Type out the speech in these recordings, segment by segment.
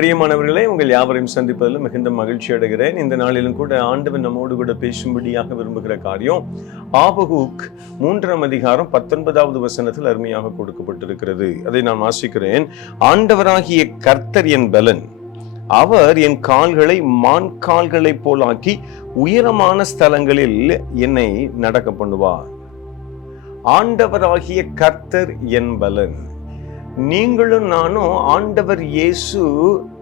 பெரியமானவர்களே உங்கள் யாவரையும் சந்திப்பதில் மிகுந்த மகிழ்ச்சி அடைகிறேன். இந்த நாளிலும் கூட ஆண்டவன் நம்மோடு கூட பேசும்படியாக விரும்புகிற காரியம் ஆபகுக் மூன்றாம் அதிகாரம் பத்தொன்பதாவது வசனத்தில் அருமையாக கொடுக்கப்பட்டிருக்கிறது. அதை நான் வாசிக்கிறேன். ஆண்டவராகிய கர்த்தர் என் பலன். அவர் என் கால்களை மான் கால்களைப் போலாக்கி உயரமான ஸ்தலங்களில் என்னை நடக்க பண்ணுவார். ஆண்டவராகிய கர்த்தர் என் பலன். நீங்களும் நானும் ஆண்டவர் இயேசு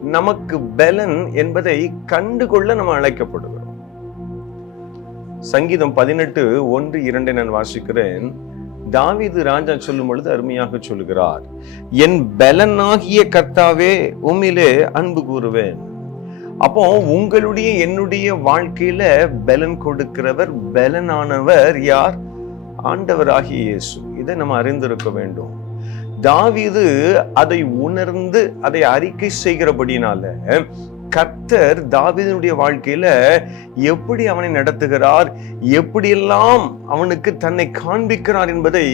நமக்கு பலன் என்பதை கண்டுகொள்ள நம்ம அழைக்கப்படுகிறோம். சங்கீதம் பதினெட்டு ஒன்று இரண்டை நான் வாசிக்கிறேன். தாவிது ராஜா சொல்லும் பொழுது அருமையாக சொல்கிறார் என் பலனாகிய கர்த்தாவே உம்மிலே அன்பு கூறுவேன். அப்போ உங்களுடைய என்னுடைய வாழ்க்கையில பலன் கொடுக்கிறவர் பலனானவர் யார்? ஆண்டவராகிய இயேசு. இதை நம்ம அறிந்திருக்க வேண்டும். தாவிது அதை உணர்ந்து அதை அறிக்கை செய்கிறபடினால கர்த்தர் தாவிதனுடைய வாழ்க்கையில எப்படி அவனை நடத்துகிறார் எப்படியெல்லாம் அவனுக்கு தன்னை காண்பிக்கிறார் என்பதை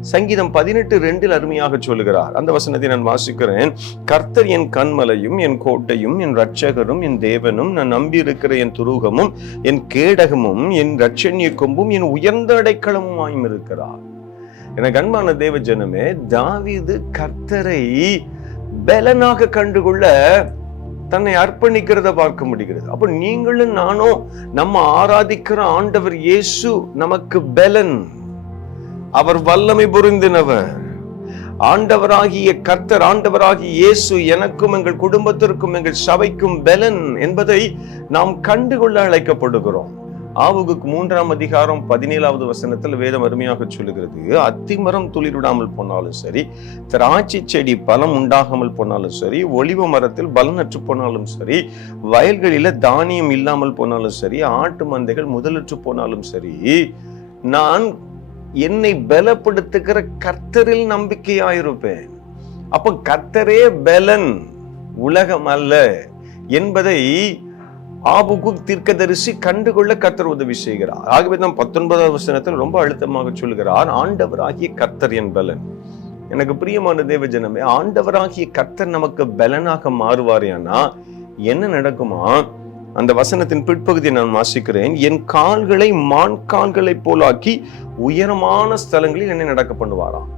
சங்கீதம் பதினெட்டு ரெண்டில் அருமையாக சொல்லுகிறார். அந்த வசனத்தை நான் வாசிக்கிறேன். கர்த்தர் என் கண்மலையும் என் கோட்டையும் என் ரட்சகரும் என் தேவனும் நான் நம்பியிருக்கிற என் துருகமும் என் கேடகமும் என் ரட்சண்ய கொம்பும் என் உயர்ந்த அடைக்கலமுமாயும் இருக்கிறார். எனக்கு அன்பான தேவ ஜனமே தாவிது கர்த்தரை பலனாக கண்டுகொள்ள தன்னை அர்ப்பணிக்கிறத பார்க்க முடிகிறது. அப்ப நீங்களும் நானும் நம்ம ஆராதிக்கிற ஆண்டவர் இயேசு நமக்கு பலன். அவர் வல்லமை புரிந்தினவர். ஆண்டவராகிய கர்த்தர் ஆண்டவராகிய இயேசு எனக்கும் எங்கள் குடும்பத்திற்கும் எங்கள் சபைக்கும் பலன் என்பதை நாம் கண்டுகொள்ள அழைக்கப்படுகிறோம். ஆவுகுக்கு மூன்றாம் அதிகாரம் பதினேழாவது வசனத்தில் வேதம் அருமையாக சொல்லுகிறது. அத்திமரம் துளிர்விடாமல் போனாலும் சரி திராட்சை செடி பலம் உண்டாகாமல் போனாலும் சரி ஒளிவ மரத்தில் பலனற்று போனாலும் சரி வயல்களில தானியம் இல்லாமல் போனாலும் சரி ஆட்டு மந்தைகள் முதலற்று போனாலும் சரி நான் என்னை பலப்படுத்துகிற கர்த்தரில் நம்பிக்கையாயிருப்பேன். அப்ப கர்த்தரே பலன் உலகம் அல்ல என்பதை ஆபுகு தீர்க்கதரிசி கண்டுகொள்ள கத்தர் உதவி செய்கிறார். ஆகவே தான் பத்தொன்பதாவது வசனத்தில் ரொம்ப அழுத்தமாக சொல்கிறார் ஆண்டவர் ஆகிய கர்த்தர் என் பலன். எனக்கு பிரியமான தேவ ஜனமே ஆண்டவராகிய கர்த்தர் நமக்கு பலனாக மாறுவாரேனா என்ன நடக்குமா? அந்த வசனத்தின் பிற்பகுதியை நான் வாசிக்கிறேன். என் கால்களை மான் கால்களை போலாக்கி உயரமான ஸ்தலங்களில் என்னை நடக்க பண்ணுவாராம்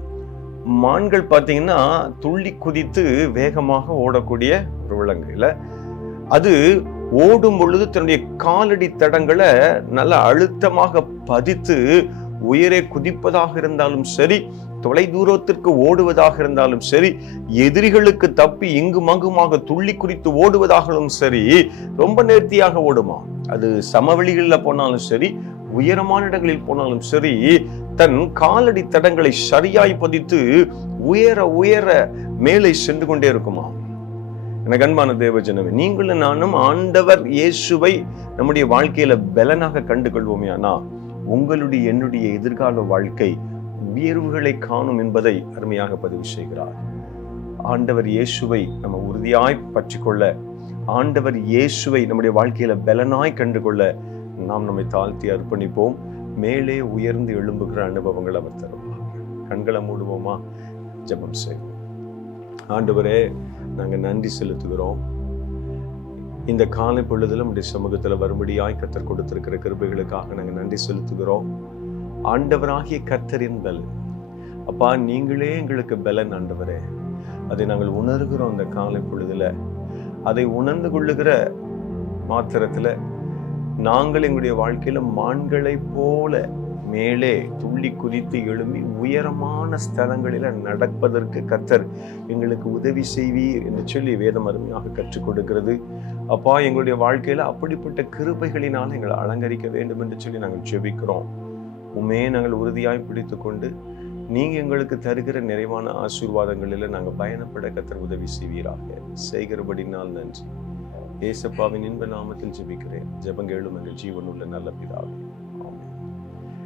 மான்கள் பார்த்தீங்கன்னா துள்ளி குதித்து வேகமாக ஓடக்கூடிய ஒரு விலங்கு இல்லை அது ஓடும் பொழுது தன்னுடைய காலடி தடங்களை நல்ல அழுத்தமாக பதித்து உயரே குதிப்பதாக இருந்தாலும் சரி தொலை தூரத்திற்கு ஓடுவதாக இருந்தாலும் சரி எதிரிகளுக்கு தப்பி இங்கு மங்குமாக துள்ளி குறித்து ஓடுவதாகவும் சரி ரொம்ப நேர்த்தியாக ஓடுமா? அது சமவெளிகளில் போனாலும் சரி உயரமான இடங்களில் போனாலும் சரி தன் காலடி தடங்களை சரியாய் பதித்து உயர உயர மேலே சென்று கொண்டே இருக்குமா? எனக்கு அன்பான தேவஜனமே நீங்களும் நானும் ஆண்டவர் இயேசுவை நம்முடைய வாழ்க்கையில பலனாக கண்டு கொள்வோமே ஆனா உங்களுடைய என்னுடைய எதிர்கால வாழ்க்கை உயர்வுகளை காணும் என்பதை அருமையாக பதிவு செய்கிறார். ஆண்டவர் இயேசுவை நம்ம உறுதியாய் பற்றி கொள்ள ஆண்டவர் இயேசுவை நம்முடைய வாழ்க்கையில பலனாய் கண்டுகொள்ள நாம் நம்மை தாழ்த்தி அர்ப்பணிப்போம். மேலே உயர்ந்து எழும்புகிற அனுபவங்கள் அவர் தருவார். கண்களை மூடுவோமா? ஜபம் செய்வோம். ஆண்டவரே நாங்க நன்றி செலுத்துகிறோம். இந்த காலை பொழுதுல நம்முடைய சமூகத்துல வரும்படியாய் கத்தர் கொடுத்திருக்கிற கிருபைகளுக்காக நாங்க நன்றி செலுத்துகிறோம். ஆண்டவராகிய கத்தரின் பலன். அப்பா நீங்களே எங்களுக்கு பலன் ஆண்டவரே. அதை நாங்கள் உணர்கிறோம் அந்த காலை பொழுதுல. அதை உணர்ந்து கொள்ளுகிற மாத்திரத்துல நாங்கள் எங்களுடைய வாழ்க்கையில மான்களைப் போல மேலே துள்ளி குதித்து எழும்பி உயரமான ஸ்தலங்களில் நடப்பதற்கு கத்தர் எங்களுக்கு உதவி செய்வீர் என்று சொல்லி வேதம் அருமையாக கற்றுக் கொடுக்கிறது. அப்பா எங்களுடைய வாழ்க்கையில் அப்படிப்பட்ட கிருபைகளினால் எங்களை அலங்கரிக்க வேண்டும் என்று சொல்லி நாங்கள் ஜெபிக்கிறோம். உமே நாங்கள் உறுதியாய் பிடித்து கொண்டு நீங்கள் எங்களுக்கு தருகிற நிறைவான ஆசீர்வாதங்களில் நாங்கள் பயணப்பட கத்தர் உதவி செய்வீராக. செய்கிறபடினால் நன்றி. ஏசப்பாவின் இன்ப நாமத்தில் ஜெபிக்கிறேன். ஜெபங்கேளும் எங்கள் ஜீவனுள்ள நல்ல பிதாவே.